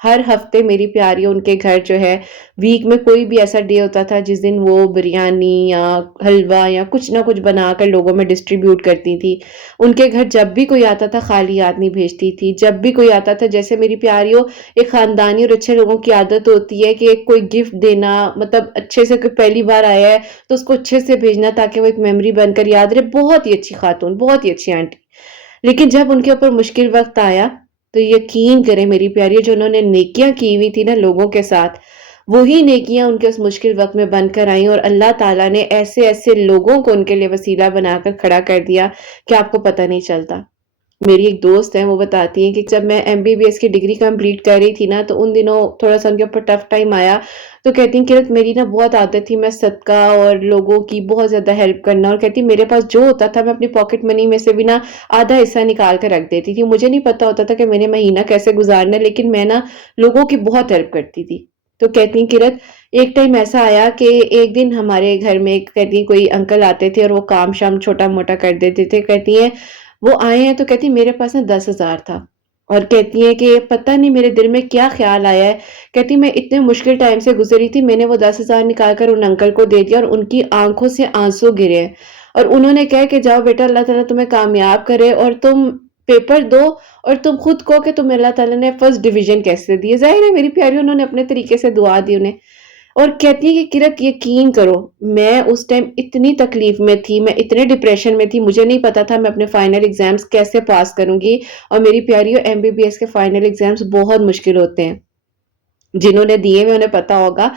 ہر ہفتے میری پیاری ان کے گھر جو ہے ویک میں کوئی بھی ایسا ڈے ہوتا تھا جس دن وہ بریانی یا حلوہ یا کچھ نہ کچھ بنا کر لوگوں میں ڈسٹریبیوٹ کرتی تھی. ان کے گھر جب بھی کوئی آتا تھا خالی ہاتھ نہیں بھیجتی تھی. جب بھی کوئی آتا تھا، جیسے میری پیاریوں ایک خاندانی اور اچھے لوگوں کی عادت ہوتی ہے کہ ایک کوئی گفٹ دینا، مطلب اچھے سے، کوئی پہلی بار آیا ہے تو اس کو اچھے سے بھیجنا تاکہ وہ ایک میموری بن کر یاد رہے. بہت ہی اچھی خاتون، بہت ہی اچھی آنٹی. لیکن جب ان کے اوپر مشکل وقت آیا تو یقین کریں میری پیاری، جو انہوں نے نیکیاں کی ہوئی تھی نا لوگوں کے ساتھ، وہی نیکیاں ان کے اس مشکل وقت میں بن کر آئیں، اور اللہ تعالیٰ نے ایسے ایسے لوگوں کو ان کے لیے وسیلہ بنا کر کھڑا کر دیا کہ آپ کو پتہ نہیں چلتا. میری ایک دوست ہے، وہ بتاتی ہیں کہ جب میں MBBS کی ڈگری کمپلیٹ کر رہی تھی نا تو ان دنوں تھوڑا سا ان کے اوپر ٹف ٹائم آیا. تو کہتی ہیں کہ میری نا بہت عادت تھی میں صدقہ اور لوگوں کی بہت زیادہ ہیلپ کرنا، اور کہتی میرے پاس جو ہوتا تھا میں اپنی پاکٹ منی میں سے بھی نا آدھا حصہ نکال کر رکھ دیتی تھی. مجھے نہیں پتا ہوتا تھا کہ میں نے مہینہ کیسے گزارنا ہے، لیکن میں نا لوگوں کی بہت ہیلپ کرتی تھی. تو کہتی ہیں کرت ایک ٹائم ایسا آیا کہ ایک دن ہمارے گھر میں کہتی ہیں کوئی انکل آتے تھے اور وہ کام شام چھوٹا موٹا کر دیتے تھے. کہتی ہیں وہ آئے ہیں تو کہتی میرے پاس نا 10,000 تھا، اور کہتی ہے کہ پتہ نہیں میرے دل میں کیا خیال آیا ہے. کہتی میں اتنے مشکل ٹائم سے گزری تھی، میں نے وہ 10,000 نکال کر ان انکل کو دے دیا اور ان کی آنکھوں سے آنسو گرے ہیں. اور انہوں نے کہا کہ جاؤ بیٹا، اللہ تعالیٰ تمہیں کامیاب کرے اور تم پیپر دو، اور تم خود کہو کہ تمہیں اللہ تعالیٰ نے فرسٹ ڈویژن کیسے دی. ظاہر ہے میری پیاری انہوں نے اپنے طریقے سے دعا دی انہیں. اور کہتی ہے کہ کرت یقین کرو، میں اس ٹائم اتنی تکلیف میں تھی، میں اتنے ڈپریشن میں تھی، مجھے نہیں پتا تھا میں اپنے فائنل ایگزامز کیسے پاس کروں گی. اور میری پیاریوں MBBS کے فائنل ایگزامز بہت مشکل ہوتے ہیں. جنہوں نے دیے ہوئے انہیں پتا ہوگا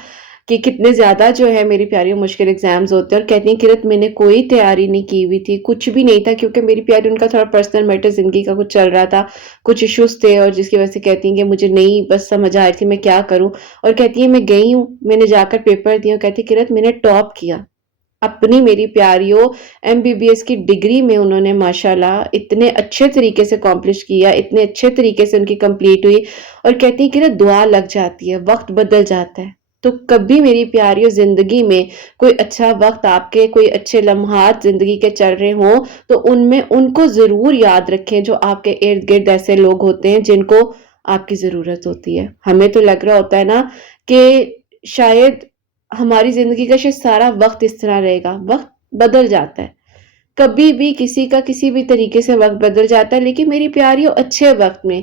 کہ کتنے زیادہ جو ہے میری پیاری مشکل ایگزامز ہوتے ہیں. اور کہتی ہیں کرت میں نے کوئی تیاری نہیں کی ہوئی تھی، کچھ بھی نہیں تھا، کیونکہ میری پیاری ان کا تھوڑا پرسنل میٹر زندگی کا کچھ چل رہا تھا، کچھ ایشوز تھے، اور جس کی وجہ سے کہتی ہیں کہ مجھے نہیں بس سمجھ آ رہی تھی میں کیا کروں. اور کہتی ہے میں گئی ہوں، میں نے جا کر پیپر دیا. کہتی کرت میں نے ٹاپ کیا اپنی میری پیاریوں MBBS کی ڈگری میں. انہوں نے ماشاءاللہ اتنے اچھے طریقے سے اکمپلش کیا، اتنے اچھے طریقے سے ان کی کمپلیٹ ہوئی. اور کہتی ہیں کہ دعا لگ جاتی ہے، وقت بدل جاتا ہے. تو کبھی میری پیاریوں زندگی میں کوئی اچھا وقت، آپ کے کوئی اچھے لمحات زندگی کے چل رہے ہوں تو ان میں ان کو ضرور یاد رکھیں جو آپ کے ارد گرد ایسے لوگ ہوتے ہیں جن کو آپ کی ضرورت ہوتی ہے. ہمیں تو لگ رہا ہوتا ہے نا کہ شاید ہماری زندگی کا شاید سارا وقت اس طرح رہے گا. وقت بدل جاتا ہے، کبھی بھی کسی کا کسی بھی طریقے سے وقت بدل جاتا ہے. لیکن میری پیاریوں اچھے وقت میں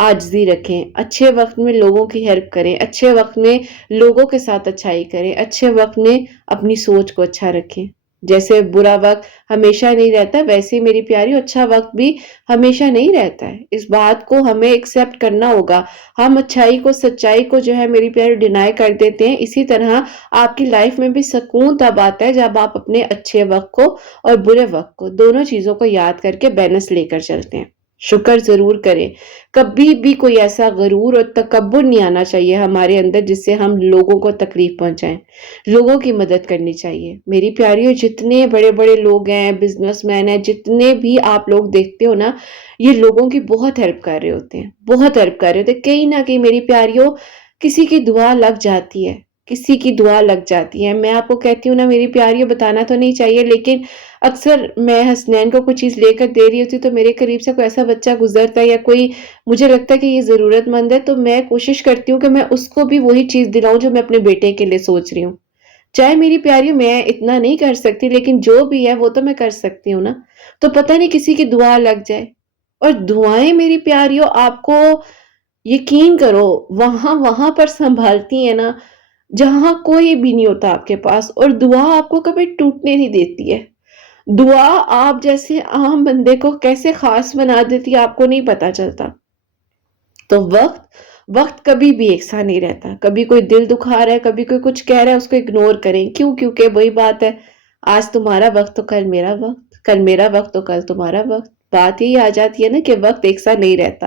عاجزی رکھیں، اچھے وقت میں لوگوں کی ہیلپ کریں، اچھے وقت میں لوگوں کے ساتھ اچھائی کریں، اچھے وقت میں اپنی سوچ کو اچھا رکھیں. جیسے برا وقت ہمیشہ نہیں رہتا، ویسے ہی میری پیاری اچھا وقت بھی ہمیشہ نہیں رہتا ہے. اس بات کو ہمیں ایکسپٹ کرنا ہوگا. ہم اچھائی کو، سچائی کو جو ہے میری پیاری ڈینائی کر دیتے ہیں. اسی طرح آپ کی لائف میں بھی سکون تب آتا ہے جب آپ اپنے اچھے وقت کو اور برے وقت کو، دونوں چیزوں کو یاد کر کے بیلنس لے کر چلتے ہیں. شکر ضرور کریں. کبھی بھی کوئی ایسا غرور اور تکبر نہیں آنا چاہیے ہمارے اندر جس سے ہم لوگوں کو تکلیف پہنچائیں. لوگوں کی مدد کرنی چاہیے. میری پیاریوں جتنے بڑے بڑے لوگ ہیں، بزنس مین ہیں، جتنے بھی آپ لوگ دیکھتے ہو نا، یہ لوگوں کی بہت ہیلپ کر رہے ہوتے ہیں، بہت ہیلپ کر رہے ہوتے ہیں. کہیں نہ کہیں میری پیاریوں کسی کی دعا لگ جاتی ہے، کسی کی دعا لگ جاتی ہے. میں آپ کو کہتی ہوں نا میری پیاریوں، بتانا تو نہیں چاہیے لیکن اکثر میں حسنین کو کوئی چیز لے کر دے رہی ہوتی تو میرے قریب سے کوئی ایسا بچہ گزرتا ہے یا کوئی مجھے لگتا ہے کہ یہ ضرورت مند ہے، تو میں کوشش کرتی ہوں کہ میں اس کو بھی وہی چیز دلاؤں جو میں اپنے بیٹے کے لیے سوچ رہی ہوں. چاہے میری پیاری میں اتنا نہیں کر سکتی لیکن جو بھی ہے وہ تو میں کر سکتی ہوں نا. تو پتہ نہیں کسی کی دعا لگ جائے. اور دعائیں میری پیاریوں آپ کو یقین کرو وہاں پر سنبھالتی ہیں نا جہاں کوئی بھی نہیں ہوتا آپ کے پاس. اور دعا آپ کو کبھی ٹوٹنے نہیں دیتی ہے. دعا آپ جیسے عام بندے کو کیسے خاص بنا دیتی ہے آپ کو نہیں پتا چلتا. تو وقت کبھی بھی ایک سا نہیں رہتا. کبھی کوئی دل دکھا رہا ہے، کبھی کوئی کچھ کہہ رہا ہے، اس کو اگنور کریں. کیونکہ وہی بات ہے، آج تمہارا وقت تو کل میرا وقت، کل میرا وقت تو کل تمہارا وقت. بات یہی آ جاتی ہے نا کہ وقت ایک سا نہیں رہتا.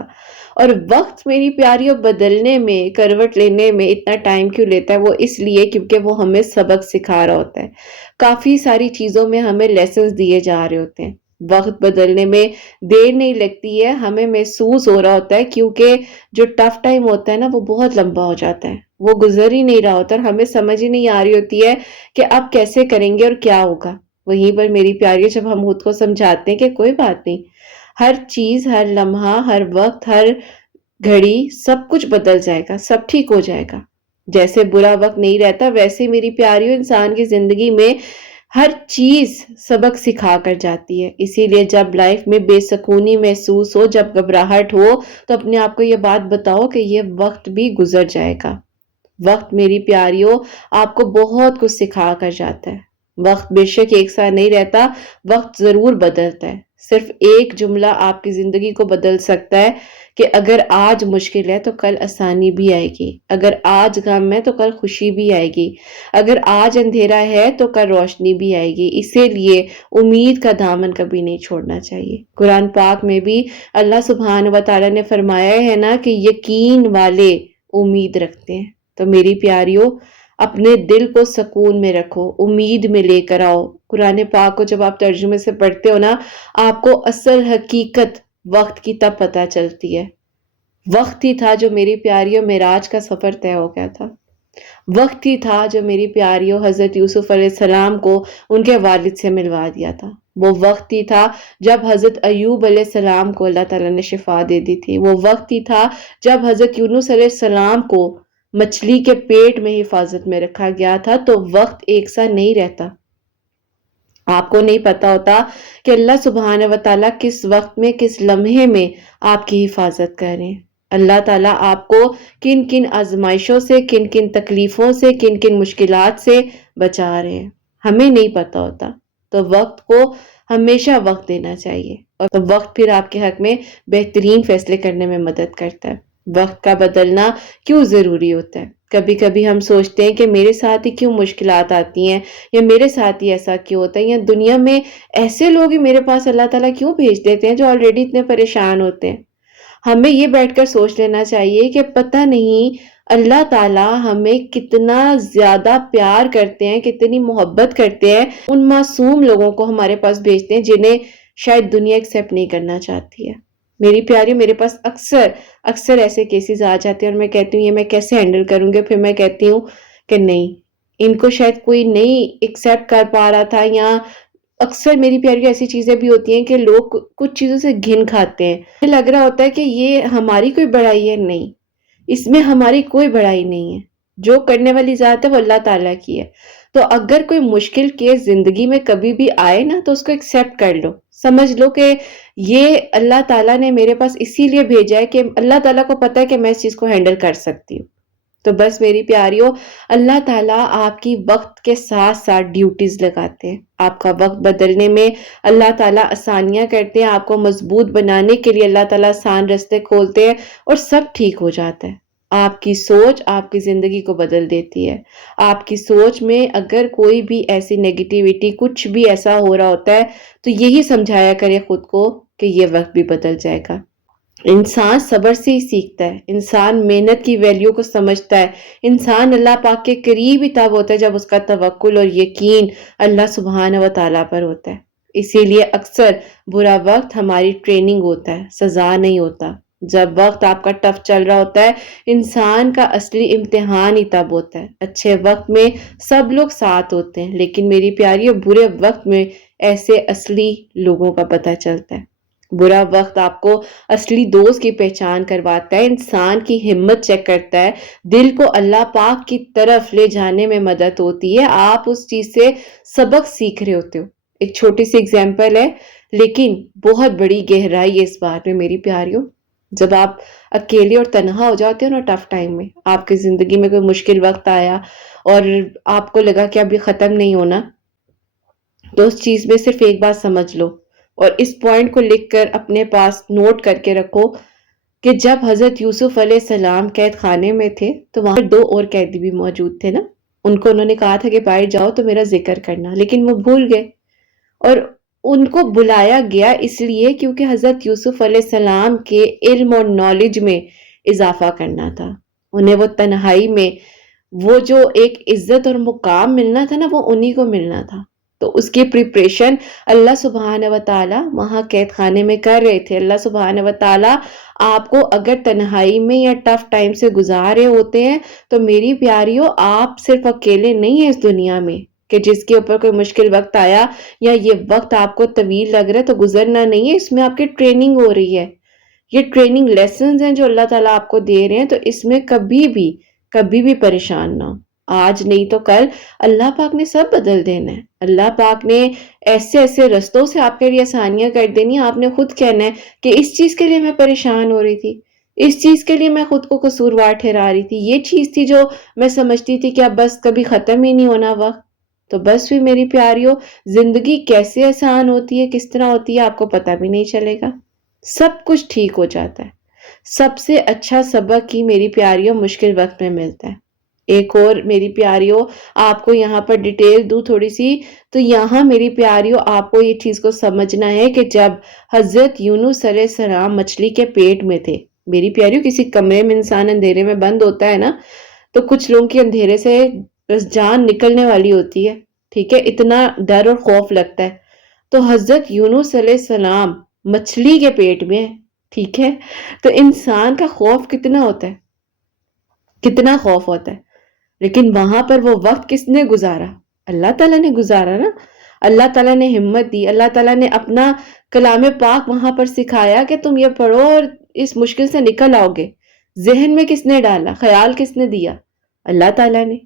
اور وقت میری پیاریوں بدلنے میں، کروٹ لینے میں اتنا ٹائم کیوں لیتا ہے؟ وہ اس لیے کیونکہ وہ ہمیں سبق سکھا رہا ہوتا ہے. کافی ساری چیزوں میں ہمیں لیسنز دیے جا رہے ہوتے ہیں. وقت بدلنے میں دیر نہیں لگتی ہے، ہمیں محسوس ہو رہا ہوتا ہے کیونکہ جو ٹف ٹائم ہوتا ہے نا وہ بہت لمبا ہو جاتا ہے، وہ گزر ہی نہیں رہا ہوتا اور ہمیں سمجھ ہی نہیں آ رہی ہوتی ہے کہ اب کیسے کریں گے اور کیا ہوگا. وہیں پر میری پیاری جب ہم خود کو سمجھاتے ہیں کہ کوئی بات نہیں، ہر چیز، ہر لمحہ، ہر وقت، ہر گھڑی سب کچھ بدل جائے گا، سب ٹھیک ہو جائے گا۔ جیسے برا وقت نہیں رہتا ویسے میری پیاریوں انسان کی زندگی میں ہر چیز سبق سکھا کر جاتی ہے۔ اسی لیے جب لائف میں بے سکونی محسوس ہو، جب گھبراہٹ ہو، تو اپنے آپ کو یہ بات بتاؤ کہ یہ وقت بھی گزر جائے گا۔ وقت میری پیاریوں آپ کو بہت کچھ سکھا کر جاتا ہے۔ وقت بے شک ایک ساتھ نہیں رہتا، وقت ضرور بدلتا ہے۔ صرف ایک جملہ آپ کی زندگی کو بدل سکتا ہے کہ اگر آج مشکل ہے تو کل آسانی بھی آئے گی، اگر آج غم ہے تو کل خوشی بھی آئے گی، اگر آج اندھیرا ہے تو کل روشنی بھی آئے گی۔ اسی لیے امید کا دامن کبھی نہیں چھوڑنا چاہیے۔ قرآن پاک میں بھی اللہ سبحانہ و تعالیٰ نے فرمایا ہے نا کہ یقین والے امید رکھتے ہیں۔ تو میری پیاریوں اپنے دل کو سکون میں رکھو، امید میں لے کر آؤ۔ قرآن پاک کو جب آپ ترجمے سے پڑھتے ہو نا، آپ کو اصل حقیقت وقت کی تب پتہ چلتی ہے۔ وقت ہی تھا جو میری پیاریوں معراج کا سفر طے ہو گیا تھا۔ وقت ہی تھا جو میری پیاریوں حضرت یوسف علیہ السلام کو ان کے والد سے ملوا دیا تھا۔ وہ وقت ہی تھا جب حضرت ایوب علیہ السلام کو اللہ تعالیٰ نے شفا دے دی تھی۔ وہ وقت ہی تھا جب حضرت یونس علیہ السلام کو مچھلی کے پیٹ میں حفاظت میں رکھا گیا تھا۔ تو وقت ایک سا نہیں رہتا۔ آپ کو نہیں پتا ہوتا کہ اللہ سبحانہ و تعالیٰ کس وقت میں کس لمحے میں آپ کی حفاظت کر رہے ہیں۔ اللہ تعالیٰ آپ کو کن کن آزمائشوں سے، کن کن تکلیفوں سے، کن کن مشکلات سے بچا رہے ہیں، ہمیں نہیں پتا ہوتا۔ تو وقت کو ہمیشہ وقت دینا چاہیے، اور تو وقت پھر آپ کے حق میں بہترین فیصلے کرنے میں مدد کرتا ہے۔ وقت کا بدلنا کیوں ضروری ہوتا ہے؟ کبھی کبھی ہم سوچتے ہیں کہ میرے ساتھ ہی کیوں مشکلات آتی ہیں، یا میرے ساتھ ہی ایسا کیوں ہوتا ہے، یا دنیا میں ایسے لوگ ہی میرے پاس اللہ تعالیٰ کیوں بھیج دیتے ہیں جو آلریڈی اتنے پریشان ہوتے ہیں۔ ہمیں یہ بیٹھ کر سوچ لینا چاہیے کہ پتہ نہیں اللہ تعالیٰ ہمیں کتنا زیادہ پیار کرتے ہیں، کتنی محبت کرتے ہیں، ان معصوم لوگوں کو ہمارے پاس بھیجتے ہیں جنہیں شاید دنیا ایکسیپٹ نہیں کرنا چاہتی ہے۔ میری پیاری، میرے پاس اکثر ایسے کیسز آ جاتے ہیں اور میں کہتی ہوں یہ میں کیسے ہینڈل کروں گی، پھر میں کہتی ہوں کہ نہیں، ان کو شاید کوئی نہیں ایکسیپٹ کر پا رہا تھا، یا اکثر میری پیاری ایسی چیزیں بھی ہوتی ہیں کہ لوگ کچھ چیزوں سے گھن کھاتے ہیں۔ مجھے لگ رہا ہوتا ہے کہ یہ ہماری کوئی بڑائی ہے، نہیں، اس میں ہماری کوئی بڑائی نہیں ہے۔ جو کرنے والی ذات ہے وہ اللہ تعالیٰ کی ہے۔ تو اگر کوئی مشکل کیس زندگی میں کبھی بھی آئے نا تو اس کو ایکسیپٹ کر لو، سمجھ لو کہ یہ اللہ تعالیٰ نے میرے پاس اسی لیے بھیجا ہے کہ اللہ تعالیٰ کو پتا ہے کہ میں اس چیز کو ہینڈل کر سکتی ہوں۔ تو بس میری پیاریوں، اللہ تعالیٰ آپ کی وقت کے ساتھ ساتھ ڈیوٹیز لگاتے ہیں۔ آپ کا وقت بدلنے میں اللہ تعالیٰ آسانیاں کرتے ہیں، آپ کو مضبوط بنانے کے لیے اللہ تعالیٰ آسان راستے کھولتے ہیں، اور سب ٹھیک ہو جاتا ہے۔ آپ کی سوچ آپ کی زندگی کو بدل دیتی ہے۔ آپ کی سوچ میں اگر کوئی بھی ایسی نیگیٹیوٹی، کچھ بھی ایسا ہو رہا ہوتا ہے، تو یہی سمجھایا کرے خود کو کہ یہ وقت بھی بدل جائے گا۔ انسان صبر سے ہی سیکھتا ہے، انسان محنت کی ویلیو کو سمجھتا ہے، انسان اللہ پاک کے قریب ہی تب ہوتا ہے جب اس کا توکل اور یقین اللہ سبحانہ و تعالیٰ پر ہوتا ہے۔ اسی لیے اکثر برا وقت ہماری ٹریننگ ہوتا ہے، سزا نہیں ہوتا۔ جب وقت آپ کا ٹف چل رہا ہوتا ہے، انسان کا اصلی امتحان ہی تب ہوتا ہے۔ اچھے وقت میں سب لوگ ساتھ ہوتے ہیں، لیکن میری پیاریوں برے وقت میں ایسے اصلی لوگوں کا پتہ چلتا ہے۔ برا وقت آپ کو اصلی دوست کی پہچان کرواتا ہے، انسان کی ہمت چیک کرتا ہے، دل کو اللہ پاک کی طرف لے جانے میں مدد ہوتی ہے۔ آپ اس چیز سے سبق سیکھ رہے ہوتے ہو۔ ایک چھوٹی سی اگزامپل ہے، لیکن بہت بڑی گہرائی ہے اس بات میں میری پیاریوں۔ جب آپ اکیلے اور تنہا ہو جاتے ہو نا ٹف ٹائم میں، آپ کی زندگی میں کوئی مشکل وقت آیا اور آپ کو لگا کہ اب یہ ختم نہیں ہونا، تو اس چیز میں صرف ایک بات سمجھ لو، اور اس پوائنٹ کو لکھ کر اپنے پاس نوٹ کر کے رکھو کہ جب حضرت یوسف علیہ السلام قید خانے میں تھے تو وہاں 2 اور قیدی بھی موجود تھے نا۔ ان کو انہوں نے کہا تھا کہ باہر جاؤ تو میرا ذکر کرنا، لیکن وہ بھول گئے، اور ان کو بلایا گیا اس لیے کیونکہ حضرت یوسف علیہ السلام کے علم اور نالج میں اضافہ کرنا تھا۔ انہیں وہ تنہائی میں وہ جو ایک عزت اور مقام ملنا تھا نا، وہ انہی کو ملنا تھا۔ تو اس کی پریپریشن اللہ سبحانہ و تعالیٰ وہاں قید خانے میں کر رہے تھے۔ اللہ سبحانہ و تعالیٰ آپ کو اگر تنہائی میں یا ٹف ٹائم سے گزار رہے ہوتے ہیں تو میری پیاریوں، آپ صرف اکیلے نہیں ہیں اس دنیا میں، کہ جس کے اوپر کوئی مشکل وقت آیا یا یہ وقت آپ کو طویل لگ رہا ہے تو گزرنا نہیں ہے، اس میں آپ کی ٹریننگ ہو رہی ہے یہ ٹریننگ لیسنز ہیں جو اللہ تعالیٰ آپ کو دے رہے ہیں، تو اس میں کبھی بھی پریشان نہ ہو۔ آج نہیں تو کل اللہ پاک نے سب بدل دینا ہے۔ اللہ پاک نے ایسے ایسے رستوں سے آپ کے لیے آسانیاں کر دینی، آپ نے خود کہنا ہے کہ اس چیز کے لیے میں پریشان ہو رہی تھی، اس چیز کے لیے میں خود کو قصوروار ٹھہرا رہی تھی، یہ چیز تھی جو میں سمجھتی تھی کہ اب بس کبھی ختم ہی نہیں ہونا وقت۔ تو بس بھی میری پیاریوں، زندگی کیسے آسان ہوتی ہے، کس طرح ہوتی ہے، آپ کو پتہ بھی نہیں چلے گا، سب کچھ ٹھیک ہو جاتا ہے۔ سب سے اچھا سبق ہی میری پیاریوں مشکل وقت میں ملتا ہے۔ ایک اور میری پیاریوں آپ کو یہاں پر ڈیٹیل دوں تھوڑی سی، تو یہاں میری پیاریوں آپ کو یہ چیز کو سمجھنا ہے کہ جب حضرت یونس علیہ السلام مچھلی کے پیٹ میں تھے، میری پیاریوں کسی کمرے میں انسان اندھیرے میں بند ہوتا ہے نا، تو کچھ لوگوں کی اندھیرے سے بس جان نکلنے والی ہوتی ہے، ٹھیک ہے، اتنا ڈر اور خوف لگتا ہے۔ تو حضرت یونس علیہ السلام مچھلی کے پیٹ میں ہے، ٹھیک ہے، تو انسان کا خوف کتنا ہوتا ہے، کتنا خوف ہوتا ہے، لیکن وہاں پر وہ وقت کس نے گزارا؟ اللہ تعالیٰ نے گزارا نا۔ اللہ تعالیٰ نے ہمت دی، اللہ تعالیٰ نے اپنا کلام پاک وہاں پر سکھایا کہ تم یہ پڑھو اور اس مشکل سے نکل آؤ گے۔ ذہن میں کس نے ڈالا، خیال کس نے دیا؟ اللہ تعالیٰ نے۔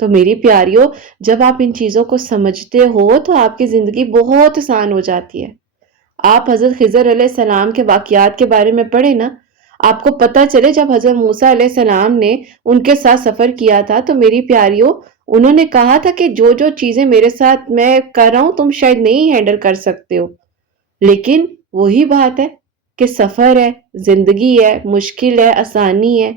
تو میری پیاریوں، جب آپ ان چیزوں کو سمجھتے ہو تو آپ کی زندگی بہت آسان ہو جاتی ہے۔ آپ حضرت خضر علیہ السلام کے واقعات کے بارے میں پڑھیں نا، آپ کو پتہ چلے جب حضرت موسیٰ علیہ السلام نے ان کے ساتھ سفر کیا تھا تو میری پیاریوں، انہوں نے کہا تھا کہ جو جو چیزیں میرے ساتھ میں کر رہا ہوں تم شاید نہیں ہینڈل کر سکتے ہو، لیکن وہی بات ہے کہ سفر ہے، زندگی ہے، مشکل ہے، آسانی ہے،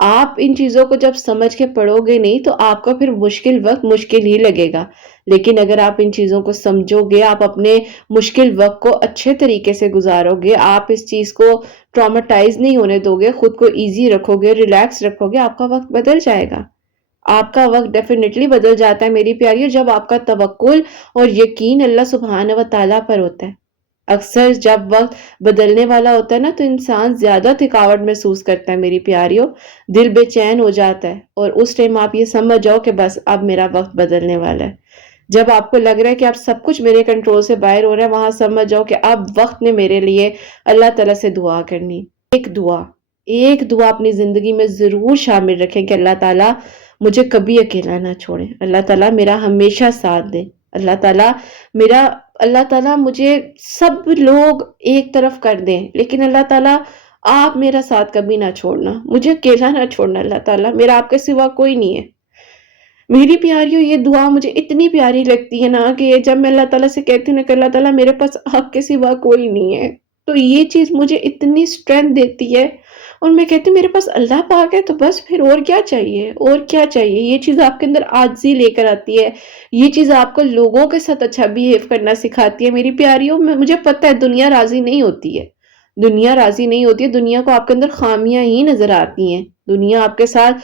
آپ ان چیزوں کو جب سمجھ کے پڑھو گے نہیں تو آپ کا پھر مشکل وقت مشکل ہی لگے گا، لیکن اگر آپ ان چیزوں کو سمجھو گے، آپ اپنے مشکل وقت کو اچھے طریقے سے گزارو گے، آپ اس چیز کو ٹرامیٹائز نہیں ہونے دو گے، خود کو ایزی رکھو گے، ریلیکس رکھو گے، آپ کا وقت بدل جائے گا۔ آپ کا وقت ڈیفینیٹلی بدل جاتا ہے میری پیاریوں جب آپ کا توکل اور یقین اللہ سبحانہ و تعالیٰ پر ہوتا ہے۔ اکثر جب وقت بدلنے والا ہوتا ہے نا تو انسان زیادہ تھکاوٹ محسوس کرتا ہے میری پیاریوں، دل بے چین ہو جاتا ہے، اور اس ٹائم آپ یہ سمجھ جاؤ کہ بس اب میرا وقت بدلنے والا ہے۔ جب آپ کو لگ رہا ہے کہ اب سب کچھ میرے کنٹرول سے باہر ہو رہا ہے، وہاں سمجھ جاؤ کہ اب وقت نے میرے لیے اللہ تعالیٰ سے دعا کرنی۔ ایک دعا اپنی زندگی میں ضرور شامل رکھیں کہ اللہ تعالیٰ مجھے کبھی اکیلا نہ چھوڑیں، اللہ تعالیٰ میرا ہمیشہ ساتھ دیں، اللہ تعالیٰ مجھے سب لوگ ایک طرف کر دیں لیکن اللہ تعالیٰ آپ میرا ساتھ کبھی نہ چھوڑنا، مجھے اکیلا نہ چھوڑنا، اللہ تعالیٰ میرا آپ کے سوا کوئی نہیں ہے۔ میری پیاریوں، یہ دعا مجھے اتنی پیاری لگتی ہے نا کہ جب میں اللہ تعالیٰ سے کہتی ہوں نا کہ اللہ تعالیٰ میرے پاس آپ کے سوا کوئی نہیں ہے، تو یہ چیز مجھے اتنی اسٹرینتھ دیتی ہے، اور میں کہتی ہوں میرے پاس اللہ پاک ہے تو بس پھر اور کیا چاہیے، اور کیا چاہیے۔ یہ چیز آپ کے اندر عاجزی لے کر آتی ہے، یہ چیز آپ کو لوگوں کے ساتھ اچھا بیہیو کرنا سکھاتی ہے۔ میری پیاریوں، مجھے پتہ ہے دنیا راضی نہیں ہوتی ہے، دنیا راضی نہیں ہوتی ہے، دنیا کو آپ کے اندر خامیاں ہی نظر آتی ہیں، دنیا آپ کے ساتھ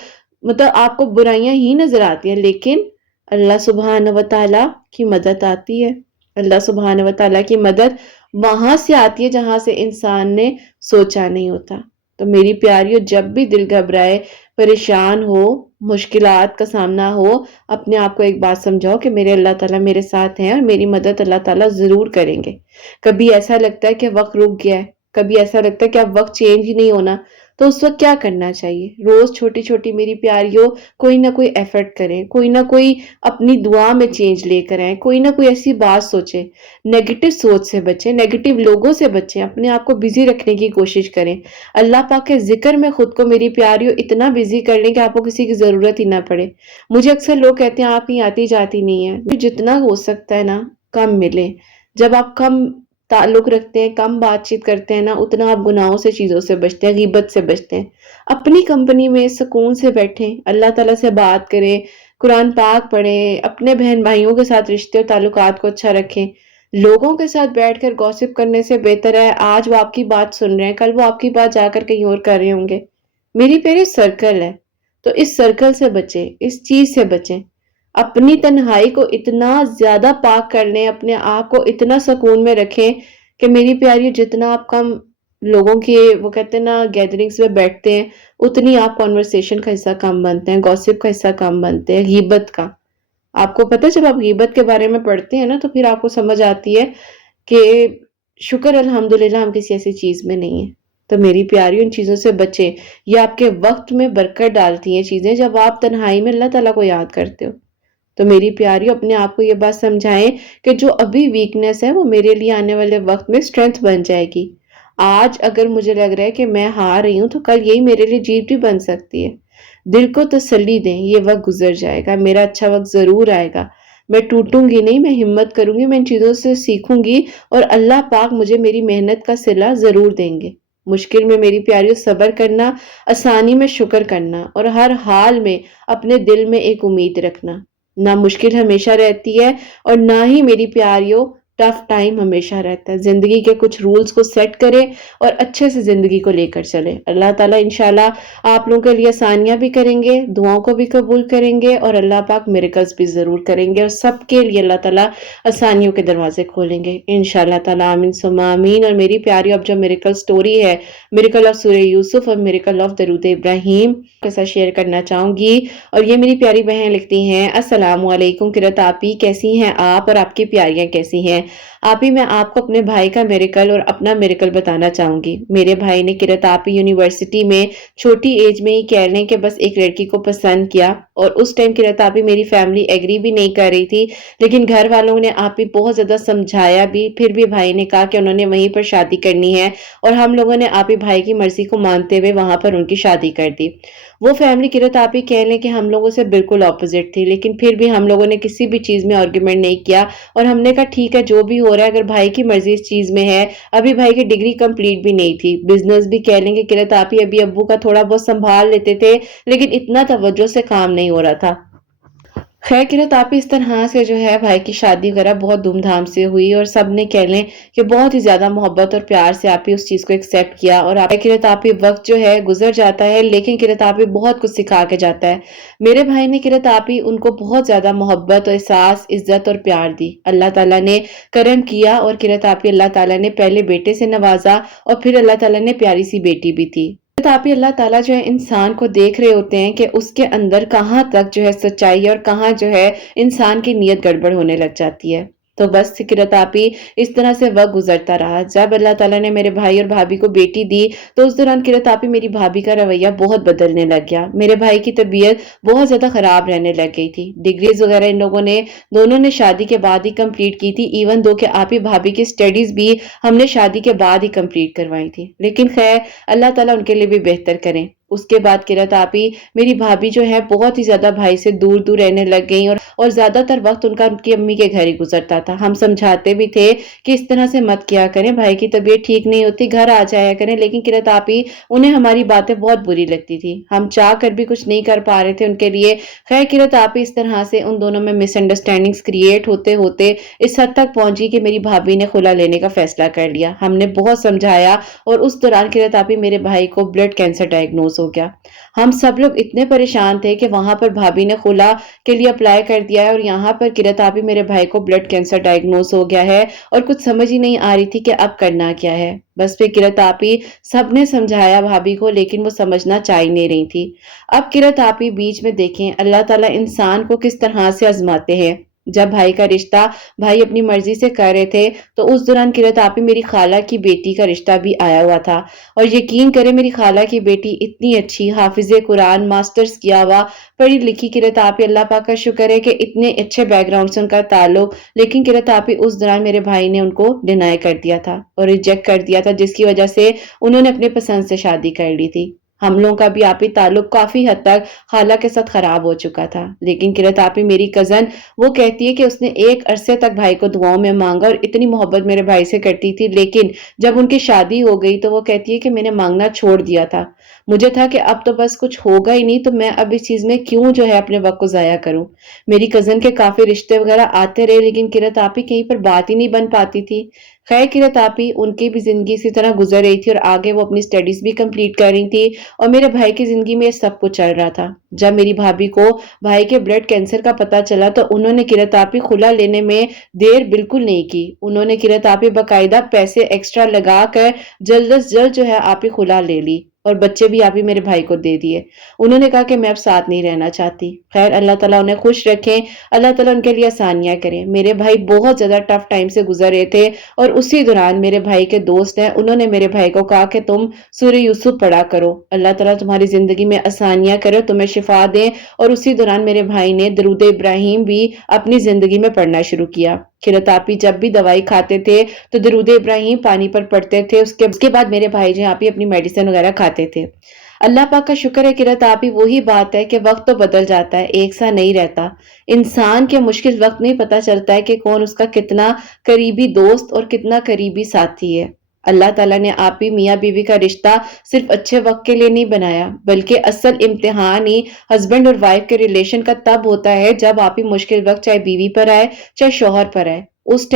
مطلب آپ کو برائیاں ہی نظر آتی ہیں، لیکن اللہ سبحانہ و تعالیٰ کی مدد آتی ہے۔ اللہ سبحانہ و تعالیٰ کی مدد وہاں سے آتی ہے جہاں سے انسان نے سوچا نہیں ہوتا۔ تو میری پیاریوں، جب بھی دل گھبرائے، پریشان ہو، مشکلات کا سامنا ہو، اپنے آپ کو ایک بات سمجھاؤ کہ میرے اللہ تعالیٰ میرے ساتھ ہیں اور میری مدد اللہ تعالیٰ ضرور کریں گے۔ کبھی ایسا لگتا ہے کہ وقت رک گیا ہے، کبھی ایسا لگتا ہے کہ اب وقت چینج ہی نہیں ہونا، تو اس وقت کیا کرنا چاہیے؟ روز چھوٹی چھوٹی میری پیاریوں کوئی نہ کوئی ایفرٹ کریں، کوئی نہ کوئی اپنی دعا میں چینج لے کر آئیں، کوئی نہ کوئی ایسی بات سوچیں، نیگیٹو سوچ سے بچیں، نیگیٹو لوگوں سے بچیں، اپنے آپ کو بزی رکھنے کی کوشش کریں۔ اللہ پاک کے ذکر میں خود کو میری پیاریوں اتنا بزی کر لیں کہ آپ کو کسی کی ضرورت ہی نہ پڑے۔ مجھے اکثر لوگ کہتے ہیں آپ ہی آتی جاتی نہیں ہیں، جتنا ہو سکتا ہے نا کم ملیں۔ جب آپ کم تعلق رکھتے ہیں، کم بات چیت کرتے ہیں نا، اتنا آپ گناہوں سے، چیزوں سے بچتے ہیں، غیبت سے بچتے ہیں۔ اپنی کمپنی میں سکون سے بیٹھیں، اللہ تعالیٰ سے بات کریں، قرآن پاک پڑھیں، اپنے بہن بھائیوں کے ساتھ رشتے اور تعلقات کو اچھا رکھیں۔ لوگوں کے ساتھ بیٹھ کر گوسپ کرنے سے بہتر ہے آج وہ آپ کی بات سن رہے ہیں، کل وہ آپ کی بات جا کر کہیں اور کر رہے ہوں گے۔ میری پیاری سرکل ہے، تو اس سرکل سے بچیں، اس چیز سے بچیں۔ اپنی تنہائی کو اتنا زیادہ پاک کر لیں، اپنے آپ کو اتنا سکون میں رکھیں کہ میری پیاری جتنا آپ کم لوگوں کی وہ کہتے ہیں نا گیدرنگز میں بیٹھتے ہیں، اتنی آپ کانورسیشن کا حصہ کم بنتے ہیں، گوسپ کا حصہ کم بنتے ہیں، غیبت کا۔ آپ کو پتہ ہے جب آپ غیبت کے بارے میں پڑھتے ہیں نا تو پھر آپ کو سمجھ آتی ہے کہ شکر الحمدللہ ہم کسی ایسی چیز میں نہیں ہیں۔ تو میری پیاری ان چیزوں سے بچیں، یہ آپ کے وقت میں برکت ڈالتی ہیں چیزیں جب آپ تنہائی میں اللہ تعالیٰ کو یاد کرتے ہو۔ تو میری پیاری اپنے آپ کو یہ بات سمجھائیں کہ جو ابھی ویکنس ہے وہ میرے لیے آنے والے وقت میں اسٹرینتھ بن جائے گی۔ آج اگر مجھے لگ رہا ہے کہ میں ہار رہی ہوں تو کل یہی میرے لیے جیت بھی بن سکتی ہے۔ دل کو تسلی دیں، یہ وقت گزر جائے گا، میرا اچھا وقت ضرور آئے گا، میں ٹوٹوں گی نہیں، میں ہمت کروں گی، میں ان چیزوں سے سیکھوں گی اور اللہ پاک مجھے میری محنت کا صلہ ضرور دیں گے۔ مشکل میں میری پیاریوں صبر کرنا، آسانی میں شکر کرنا اور ہر حال میں اپنے دل میں ایک امید رکھنا۔ نہ مشکل ہمیشہ رہتی ہے اور نہ ہی میری پیاریوں ٹف ٹائم ہمیشہ رہتا ہے۔ زندگی کے کچھ رولز کو سیٹ کرے اور اچھے سے زندگی کو لے کر چلے۔ اللہ تعالیٰ انشاءاللہ آپ لوگوں کے لیے آسانیاں بھی کریں گے، دعاؤں کو بھی قبول کریں گے اور اللہ پاک میریکلز بھی ضرور کریں گے اور سب کے لیے اللہ تعالیٰ آسانیوں کے دروازے کھولیں گے انشاءاللہ تعالیٰ۔ آمین ثم آمین۔ اور میری پیاری اب جو میریکل سٹوری ہے، میریکل آف سورہ یوسف اور میریکل آف درود ابراہیم کے ساتھ شیئر کرنا چاہوں گی۔ اور یہ میری پیاری بہن لکھتی ہیں، السلام علیکم قرۃ آپی، کیسی ہیں آپ اور آپ کی پیاریاں کیسی ہیں؟ آپی میں آپ کو اپنے بھائی کا میریکل اور اپنا میریکل بتانا چاہوں گی۔ میرے بھائی نے قرۃ آپی یونیورسٹی میں چھوٹی ایج میں ہی کہہ لیں کہ بس ایک لڑکی کو پسند کیا اور اس ٹائم قرۃ آپی میری فیملی ایگری بھی نہیں کر رہی تھی، لیکن گھر والوں نے آپی بہت زیادہ سمجھایا بھی، پھر بھی بھائی نے کہا کہ انہوں نے وہیں پر شادی کرنی ہے اور ہم لوگوں نے آپی بھائی کی مرضی کو مانتے ہوئے وہاں پر ان کی شادی کر دی۔ وہ فیملی قرۃ آپی کہہ لیں کہ ہم لوگوں سے بالکل اپوزٹ تھی، لیکن پھر بھی ہم لوگوں نے کسی بھی چیز میں آرگیومنٹ نہیں کیا اور ہم نے کہا ٹھیک ہے جو بھی ہو رہا ہے، اگر بھائی کی مرضی اس چیز میں ہے۔ ابھی بھائی کی ڈگری کمپلیٹ بھی نہیں تھی، بزنس بھی کہہ لیں کہ قرۃ آپی ابھی ابو کا تھوڑا بہت سنبھال لیتے تھے لیکن اتنا توجہ سے کام نہیں ہو رہا تھا۔ خیر قرۃ آپی اس طرح سے جو ہے بھائی کی شادی وغیرہ بہت دھوم دھام سے ہوئی اور سب نے کہہ لیں کہ بہت ہی زیادہ محبت اور پیار سے آپی اس چیز کو ایکسیپٹ کیا اور قرۃ آپی وقت جو ہے گزر جاتا ہے لیکن قرۃ آپی بہت کچھ سکھا کے جاتا ہے۔ میرے بھائی نے قرۃ آپی ان کو بہت زیادہ محبت اور احساس، عزت اور پیار دی۔ اللہ تعالیٰ نے کرم کیا اور قرۃ آپی اللہ تعالیٰ نے پہلے بیٹے سے نوازا اور پھر اللہ تعالیٰ نے پیاری سی بیٹی بھی تھی۔ تاپی اللہ تعالیٰ جو ہے انسان کو دیکھ رہے ہوتے ہیں کہ اس کے اندر کہاں تک جو ہے سچائی ہے اور کہاں جو ہے انسان کی نیت گڑبڑ ہونے لگ جاتی ہے۔ تو بس قرۃ آپی اس طرح سے وقت گزرتا رہا۔ جب اللہ تعالیٰ نے میرے بھائی اور بھابھی کو بیٹی دی تو اس دوران قرۃ آپی میری بھابھی کا رویہ بہت بدلنے لگ گیا۔ میرے بھائی کی طبیعت بہت زیادہ خراب رہنے لگ گئی تھی۔ ڈگریز وغیرہ ان لوگوں نے دونوں نے شادی کے بعد ہی کمپلیٹ کی تھی، ایون دو کہ آپی بھابھی کی سٹڈیز بھی ہم نے شادی کے بعد ہی کمپلیٹ کروائی تھی، لیکن خیر اللہ تعالیٰ ان کے لیے بھی بہتر کریں۔ اس کے بعد قرۃ آپی میری بھابھی جو ہے بہت ہی زیادہ بھائی سے دور دور رہنے لگ گئیں اور زیادہ تر وقت ان کا ان کی امی کے گھر ہی گزرتا تھا۔ ہم سمجھاتے بھی تھے کہ اس طرح سے مت کیا کریں، بھائی کی طبیعت ٹھیک نہیں ہوتی، گھر آ جایا کریں، لیکن قرۃ آپی انہیں ہماری باتیں بہت بری لگتی تھی، ہم چاہ کر بھی کچھ نہیں کر پا رہے تھے ان کے لیے۔ خیر قرۃ آپی اس طرح سے ان دونوں میں مس انڈرسٹینڈنگز کریٹ ہوتے ہوتے اس حد تک پہنچی کہ میری بھابھی نے خلا لینے کا فیصلہ کر لیا۔ ہم نے بہت سمجھایا اور اس دوران قرۃ آپی میرے بھائی کو بلڈ کینسر ڈائگنوز ہو گیا۔ ہم سب لوگ اتنے پریشان تھے کہ وہاں پر بھابھی نے خلا کے لیے اپلائی کر دیا ہے اور یہاں پر قرۃ آپی میرے بھائی کو بلڈ کینسر ڈائگنوز ہو گیا ہے اور کچھ سمجھ ہی نہیں آ رہی تھی کہ اب کرنا کیا ہے۔ بس پھر قرۃ آپی سب نے سمجھایا بھابھی کو لیکن وہ سمجھنا چاہ ہی نہیں رہی تھی۔ اب قرۃ آپی بیچ میں دیکھیں اللہ تعالیٰ انسان کو کس طرح سے آزماتے ہیں۔ جب بھائی کا رشتہ بھائی اپنی مرضی سے کر رہے تھے تو اس دوران قرۃ آپی میری خالہ کی بیٹی کا رشتہ بھی آیا ہوا تھا اور یقین کریں میری خالہ کی بیٹی اتنی اچھی، حافظ قرآن، ماسٹرز کیا ہوا، پڑھی لکھی قرۃ آپی، اللہ پاک کا شکر ہے کہ اتنے اچھے بیک گراؤنڈ سے ان کا تعلق، لیکن قرۃ آپی اس دوران میرے بھائی نے ان کو ڈینائی کر دیا تھا اور ریجیکٹ کر دیا تھا، جس کی وجہ سے انہوں نے اپنے پسند سے شادی کر لی تھی۔ ہم لوگوں کا بھی آپی تعلق کافی حد تک خالہ کے ساتھ خراب ہو چکا تھا، لیکن قرۃ آپی میری کزن وہ کہتی ہے کہ اس نے ایک عرصے تک بھائی کو دعاؤں میں مانگا اور اتنی محبت میرے بھائی سے کرتی تھی، لیکن جب ان کی شادی ہو گئی تو وہ کہتی ہے کہ میں نے مانگنا چھوڑ دیا تھا، مجھے تھا کہ اب تو بس کچھ ہوگا ہی نہیں تو میں اب اس چیز میں کیوں جو ہے اپنے وقت کو ضائع کروں۔ میری کزن کے کافی رشتے وغیرہ آتے رہے لیکن قرۃ آپی کہیں پر بات ہی نہیں بن پاتی تھی۔ خیر قرۃ آپی ان کی بھی زندگی اسی طرح گزر رہی تھی اور آگے وہ اپنی سٹڈیز بھی کمپلیٹ کر رہی تھی اور میرے بھائی کی زندگی میں سب کچھ چل رہا تھا۔ جب میری بھابھی کو بھائی کے بلڈ کینسر کا پتہ چلا تو انہوں نے قرۃ آپی خلا لینے میں دیر بالکل نہیں کی، انہوں نے قرۃ آپی باقاعدہ پیسے ایکسٹرا لگا کر جلد از جلد جو ہے آپی خلا لے لی۔ اور بچے بھی آپ ہی میرے بھائی کو دے دیے۔ انہوں نے کہا کہ میں اب ساتھ نہیں رہنا چاہتی۔ خیر اللہ تعالیٰ انہیں خوش رکھیں، اللہ تعالیٰ ان کے لیے آسانیاں کریں۔ میرے بھائی بہت زیادہ ٹف ٹائم سے گزر رہے تھے اور اسی دوران میرے بھائی کے دوست ہیں، انہوں نے میرے بھائی کو کہا کہ تم سورہ یوسف پڑھا کرو، اللہ تعالیٰ تمہاری زندگی میں آسانیاں کرے، تمہیں شفا دیں۔ اور اسی دوران میرے بھائی نے درود ابراہیم بھی اپنی زندگی میں پڑھنا شروع کیا۔ قرۃ آپ جب بھی دوائی کھاتے تھے تو درود ابراہیم پانی پر پڑھتے تھے، اس کے بعد میرے بھائی جو آپ ہی اپنی میڈیسن وغیرہ کھاتے تھے۔ اللہ پاک کا شکر ہے قرۃ آپ ہی وہی بات ہے کہ وقت تو بدل جاتا ہے، ایک سا نہیں رہتا۔ انسان کے مشکل وقت میں پتہ چلتا ہے کہ کون اس کا کتنا قریبی دوست اور کتنا قریبی ساتھی ہے۔ اللہ تعالیٰ نے آپ ہی میاں بیوی کا رشتہ صرف اچھے وقت کے لیے نہیں بنایا، بلکہ اصل امتحان ہی ہسبینڈ اور وائف کے ریلیشن کا تب ہوتا ہے جب آپ ہی مشکل وقت چاہے بیوی پر آئے چاہے شوہر پر آئے، اس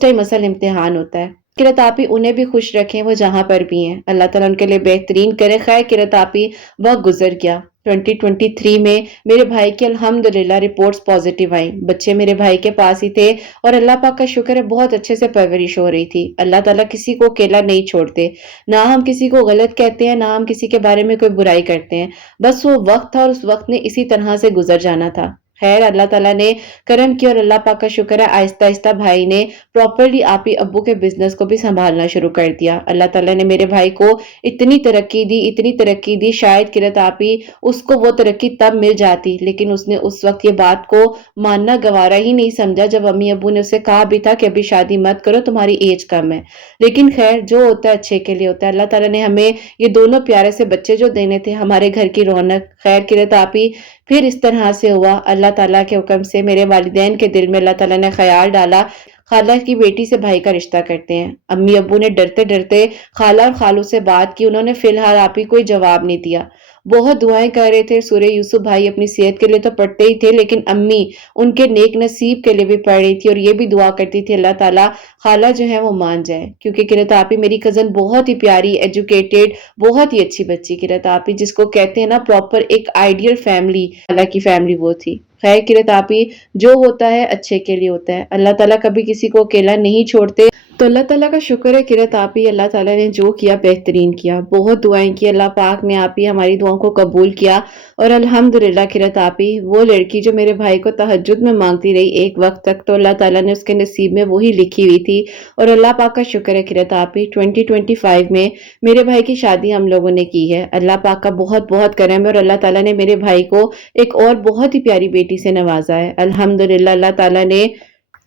ٹائم اصل امتحان ہوتا ہے۔ قرۃ آپ ہی انہیں بھی خوش رکھیں وہ جہاں پر بھی ہیں، اللہ تعالیٰ ان کے لیے بہترین کرے۔ خیر قرۃ آپ ہی وقت گزر گیا، 2023 میں میرے بھائی کی الحمدللہ رپورٹس پازیٹیو آئیں، بچے میرے بھائی کے پاس ہی تھے اور اللہ پاک کا شکر ہے بہت اچھے سے پرورش ہو رہی تھی۔ اللہ تعالیٰ کسی کو اکیلا نہیں چھوڑتے، نہ ہم کسی کو غلط کہتے ہیں، نہ ہم کسی کے بارے میں کوئی برائی کرتے ہیں، بس وہ وقت تھا اور اس وقت نے اسی طرح سے گزر جانا تھا۔ خیر اللہ تعالیٰ نے کرم کیا اور اللہ پاک کا شکر ہے آہستہ آہستہ بھائی نے پراپرلی آپ ہی ابو کے بزنس کو بھی سنبھالنا شروع کر دیا۔ اللہ تعالیٰ نے میرے بھائی کو اتنی ترقی دی، شاید قرۃ آپ ہی اس کو وہ ترقی تب مل جاتی، لیکن اس نے اس وقت یہ بات کو ماننا گوارا ہی نہیں سمجھا جب امی ابو نے اسے کہا بھی تھا کہ ابھی شادی مت کرو، تمہاری ایج کم ہے۔ لیکن خیر جو ہوتا ہے اچھے کے لیے ہوتا ہے۔ اللہ تعالیٰ نے ہمیں یہ دونوں پیارے سے بچے جو دینے تھے، ہمارے گھر کی رونق۔ خیر قرۃ آپ ہی پھر اس طرح سے ہوا، اللہ تعالیٰ کے حکم سے میرے والدین کے دل میں اللہ تعالیٰ نے خیال ڈالا خالہ کی بیٹی سے بھائی کا رشتہ کرتے ہیں۔ امی ابو نے ڈرتے ڈرتے خالہ اور خالو سے بات کی، انہوں نے فی الحال آپ ہی کوئی جواب نہیں دیا۔ بہت دعائیں کر رہے تھے، سورہ یوسف بھائی اپنی صحت کے لیے تو پڑھتے ہی تھے، لیکن امی ان کے نیک نصیب کے لیے بھی پڑھ رہی تھی اور یہ بھی دعا کرتی تھی اللہ تعالیٰ خالہ جو ہے وہ مان جائے، کیونکہ قرۃ آپ ہی میری کزن بہت ہی پیاری، ایجوکیٹڈ، بہت ہی اچھی بچی قرۃ آپ ہی، جس کو کہتے ہیں نا پراپر ایک آئیڈیل فیملی، اللہ کی فیملی وہ تھی۔ خیر قرۃ آپ ہی جو ہوتا ہے اچھے کے لیے ہوتا ہے، اللہ تعالیٰ کبھی کسی کو اکیلا نہیں چھوڑتے۔ تو اللہ تعالیٰ کا شکر ہے قرۃ آپ ہی اللہ تعالیٰ نے جو کیا بہترین کیا، بہت دعائیں کی، اللہ پاک نے آپ ہی ہماری دعاؤں کو قبول کیا اور الحمدللہ قرۃ آپ ہی وہ لڑکی جو میرے بھائی کو تہجد میں مانگتی رہی ایک وقت تک، تو اللہ تعالیٰ نے اس کے نصیب میں وہی لکھی ہوئی تھی اور اللہ پاک کا شکر ہے قرۃ آپ ہی 2025 میں میرے بھائی کی شادی ہم لوگوں نے کی ہے۔ اللہ پاک کا بہت بہت کرم ہے اور اللہ تعالیٰ نے میرے بھائی کو ایک اور بہت ہی پیاری بیٹی سے نوازا ہے الحمدللہ۔ اللہ تعالیٰ نے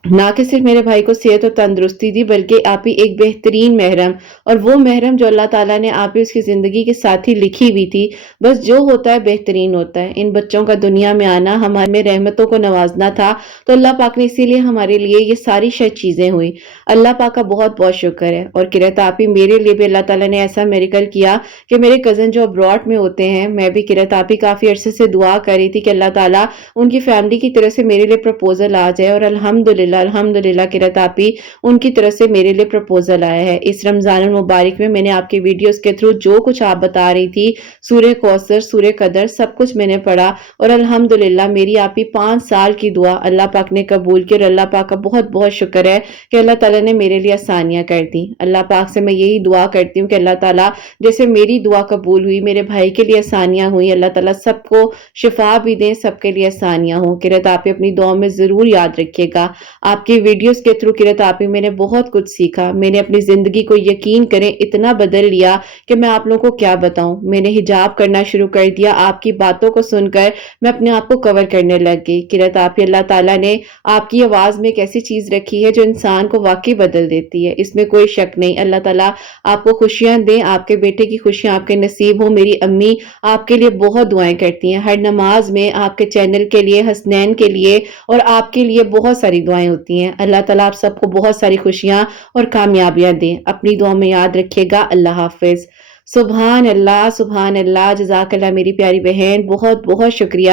نہ کہ صرف میرے بھائی کو صحت اور تندرستی دی، بلکہ آپ ہی ایک بہترین محرم، اور وہ محرم جو اللہ تعالیٰ نے آپ ہی اس کی زندگی کے ساتھ ہی لکھی ہوئی تھی۔ بس جو ہوتا ہے بہترین ہوتا ہے۔ ان بچوں کا دنیا میں آنا ہمارے میں رحمتوں کو نوازنا تھا، تو اللہ پاک نے اسی لیے ہمارے لیے یہ ساری چیزیں ہوئی۔ اللہ پاک کا بہت بہت شکر ہے۔ اور قرۃ آپ ہی میرے لیے بھی اللہ تعالیٰ نے ایسا میریکل کیا کہ میرے کزن جو ابراڈ میں ہوتے ہیں، میں بھی قرۃ آپ ہی کافی عرصے سے دعا کر رہی تھی کہ اللہ تعالیٰ ان کی فیملی کی طرف سے میرے لیے پرپوزل آ جائے، اور الحمدللہ قرۃ آپ ہی ان کی طرف سے میرے لیے پرپوزل آیا ہے۔ اس رمضان المبارک میں نے آپ کی ویڈیوز کے تھرو جو کچھ آپ بتا رہی تھی، سورہ کوثر، سورہ قدر، سب کچھ میں نے پڑھا اور الحمدللہ میری آپ ہی 5 سال کی دعا اللہ پاک نے قبول کی، اور اللہ پاک کا بہت بہت شکر ہے کہ اللہ تعالیٰ نے میرے لیے آسانیاں کر دی۔ اللہ پاک سے میں یہی دعا کرتی ہوں کہ اللہ تعالیٰ جیسے میری دعا قبول ہوئی، میرے بھائی کے لیے آسانیاں ہوئی، اللہ تعالیٰ سب کو شفا بھی دیں، سب کے لیے آسانیاں ہوں۔ قرۃ آپ اپنی دعاؤں میں ضرور یاد رکھیے گا۔ آپ کی ویڈیوز کے تھرو قرۃ آپ میں نے بہت کچھ سیکھا، میں نے اپنی زندگی کو یقین کریں اتنا بدل لیا کہ میں آپ لوگوں کو کیا بتاؤں۔ میں نے حجاب کرنا شروع کر دیا، آپ کی باتوں کو سن کر میں اپنے آپ کو کور کرنے لگ گئی۔ قرۃ آپ اللہ تعالیٰ نے آپ کی آواز میں ایک ایسی چیز رکھی ہے جو انسان کو واقعی بدل دیتی ہے، اس میں کوئی شک نہیں۔ اللہ تعالیٰ آپ کو خوشیاں دیں، آپ کے بیٹے کی خوشیاں آپ کے نصیب ہوں۔ میری امی آپ کے لیے بہت دعائیں کرتی ہیں، ہر نماز میں آپ کے چینل کے لیے، حسنین کے لیے اور آپ کے لیے بہت ساری دعائیں ہوتی ہیں۔ اللہ تعالیٰ آپ سب کو بہت ساری خوشیاں اور کامیابیاں دیں، اپنی دعاؤں میں یاد رکھیے گا۔ اللہ حافظ۔ سبحان اللہ، سبحان اللہ، جزاک اللہ میری پیاری بہن، بہت بہت شکریہ۔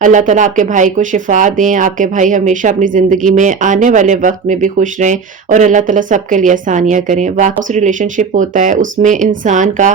اللہ تعالیٰ آپ کے بھائی کو شفا دیں، آپ کے بھائی ہمیشہ اپنی زندگی میں آنے والے وقت میں بھی خوش رہیں اور اللہ تعالیٰ سب کے لیے آسانیاں کریں۔ واقعی ریلیشن شپ ہوتا ہے، اس میں انسان کا